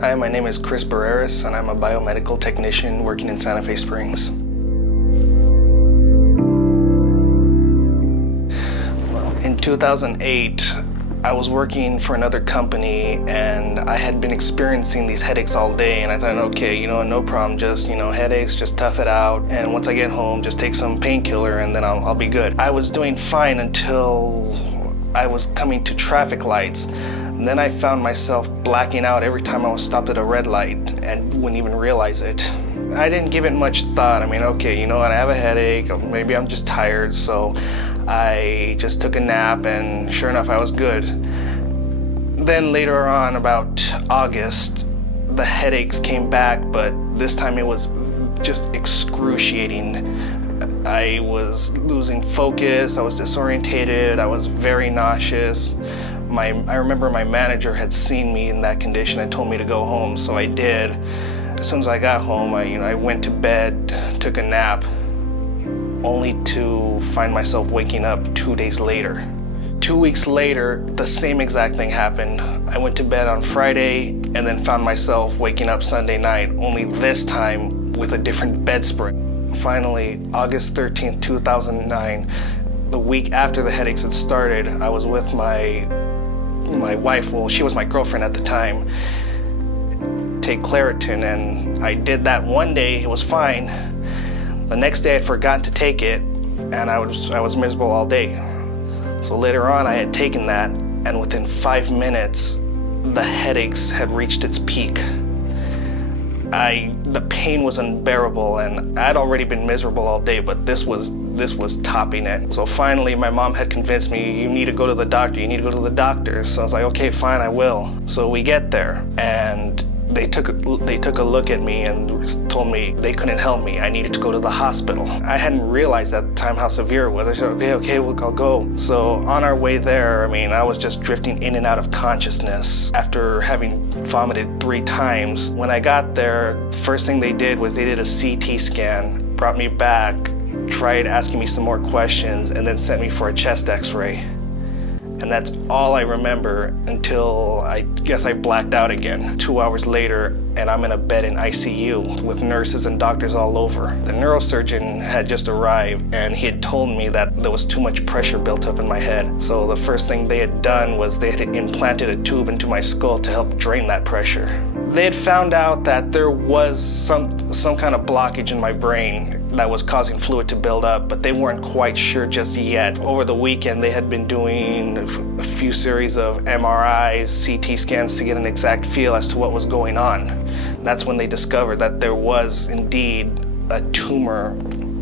Hi, my name is Chris Barreras, and I'm a biomedical technician working in Santa Fe Springs. Well, in 2008, I was working for another company, and I had been experiencing these headaches all day, and I thought, okay, no problem, just, headaches, just tough it out, and once I get home, just take some painkiller, and then I'll be good. I was doing fine until I was coming to traffic lights. And then I found myself blacking out every time I was stopped at a red light and wouldn't even realize it. I didn't give it much thought. Okay, you know what, I have a headache, maybe I'm just tired, so I just took a nap, and sure enough, I was good. Then later on, about August, the headaches came back, but this time it was just excruciating. I was losing focus, I was disorientated, I was very nauseous. I remember my manager had seen me in that condition and told me to go home, so I did. As soon as I got home, I went to bed, took a nap, only to find myself waking up 2 days later. 2 weeks later, the same exact thing happened. I went to bed on Friday and then found myself waking up Sunday night, only this time with a different bedspread. Finally, August 13th, 2009, the week after the headaches had started, I was with my wife, well, she was my girlfriend at the time, take Claritin, and I did that one day, it was fine. The next day I'd forgotten to take it, and I was miserable all day. So later on I had taken that, and within 5 minutes, the headaches had reached its peak. The pain was unbearable, and I'd already been miserable all day, but this was topping it. So finally, my mom had convinced me, you need to go to the doctor, So I was like, okay, fine, I will. So we get there, and they took a look at me and told me they couldn't help me. I needed to go to the hospital. I hadn't realized at the time how severe it was. I said, okay, well, I'll go. So on our way there, I was just drifting in and out of consciousness after having vomited 3 times. When I got there, the first thing they did was they did a CT scan, brought me back, tried asking me some more questions, and then sent me for a chest x-ray. And that's all I remember until I guess I blacked out again. 2 hours later, and I'm in a bed in ICU with nurses and doctors all over. The neurosurgeon had just arrived, and he had told me that there was too much pressure built up in my head. So the first thing they had done was they had implanted a tube into my skull to help drain that pressure. They had found out that there was some kind of blockage in my brain that was causing fluid to build up, but they weren't quite sure just yet. Over the weekend, they had been doing a few series of MRIs, CT scans to get an exact feel as to what was going on. That's when they discovered that there was indeed a tumor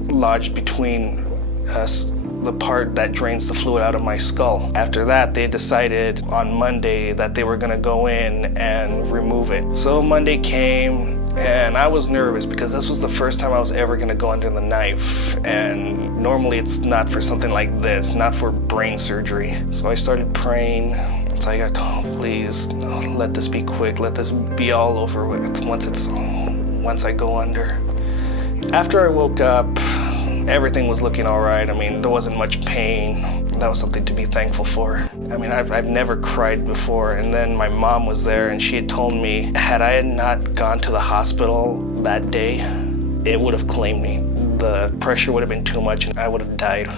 lodged between the part that drains the fluid out of my skull. After that, they decided on Monday that they were gonna go in and remove it. So Monday came, and I was nervous because this was the first time I was ever gonna go under the knife. And normally it's not for something like this, not for brain surgery. So I started praying. It's like, oh, please, let this be quick. Let this be all over with once I go under. After I woke up, everything was looking all right. There wasn't much pain. That was something to be thankful for. I've never cried before, and then my mom was there, and she had told me, had I not gone to the hospital that day, it would have claimed me. The pressure would have been too much, and I would have died.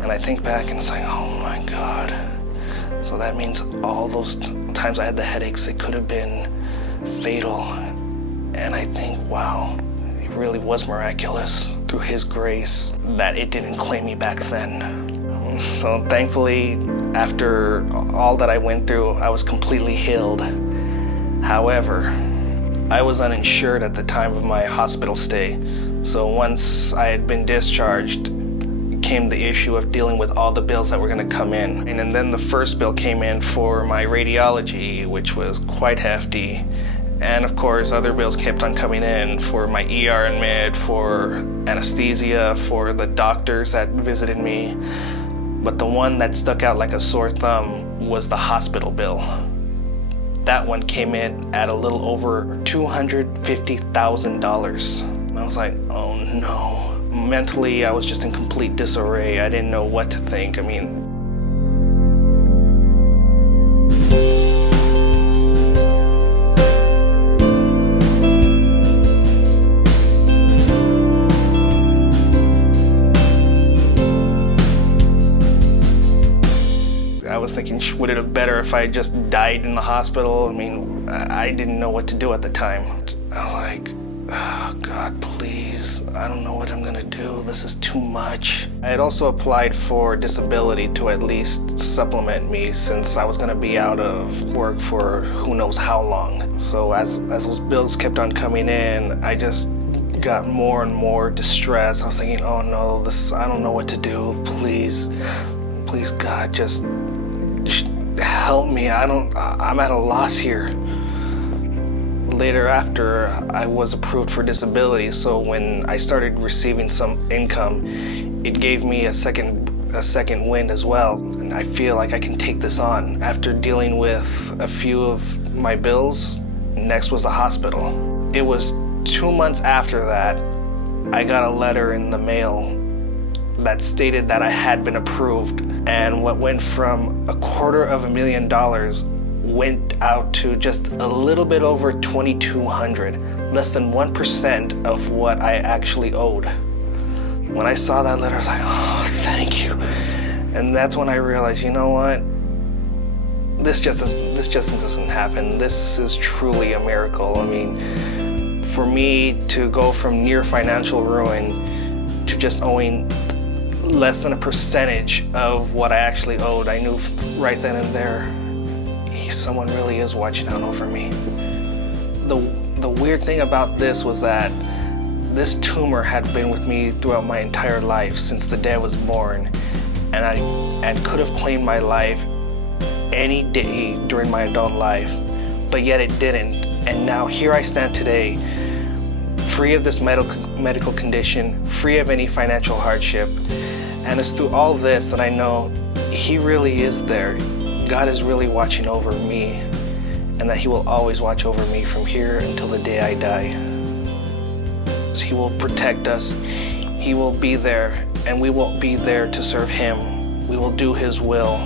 And I think back, and it's like, oh my God. So that means all those times I had the headaches, it could have been fatal. And I think, wow, it really was miraculous through His grace that it didn't claim me back then. So thankfully, after all that I went through, I was completely healed. However, I was uninsured at the time of my hospital stay. So once I had been discharged, came the issue of dealing with all the bills that were going to come in. And then the first bill came in for my radiology, which was quite hefty. And of course, other bills kept on coming in for my ER admit, for anesthesia, for the doctors that visited me. But the one that stuck out like a sore thumb was the hospital bill. That one came in at a little over $250,000. And I was like, oh no. Mentally, I was just in complete disarray. I didn't know what to think. Would it have better if I just died in the hospital? I mean, I didn't know what to do at the time. I was like, oh God, please, I don't know what I'm gonna do. This is too much. I had also applied for disability to at least supplement me, since I was gonna be out of work for who knows how long. So as those bills kept on coming in, I just got more and more distressed. I was thinking, oh no, I don't know what to do. Please God, just help me. I'm at a loss here. Later after, I was approved for disability, so when I started receiving some income, it gave me a second wind as well, and I feel like I can take this on. After dealing with a few of my bills, next was the hospital. It was 2 months after that, I got a letter in the mail that stated that I had been approved, and what went from $250,000 went out to just a little bit over $2,200, less than 1% of what I actually owed. When I saw that letter, I was like, oh, thank you. And that's when I realized, you know what? This just doesn't happen. This is truly a miracle. I mean, for me to go from near financial ruin to just owing less than a percentage of what I actually owed, I knew right then and there, someone really is watching out over me. The weird thing about this was that this tumor had been with me throughout my entire life, since the day I was born, and I could have claimed my life any day during my adult life, but yet it didn't. And now here I stand today, free of this medical condition, free of any financial hardship. And it's through all this that I know He really is there. God is really watching over me, and that He will always watch over me from here until the day I die. He will protect us. He will be there, and we will be there to serve Him. We will do His will.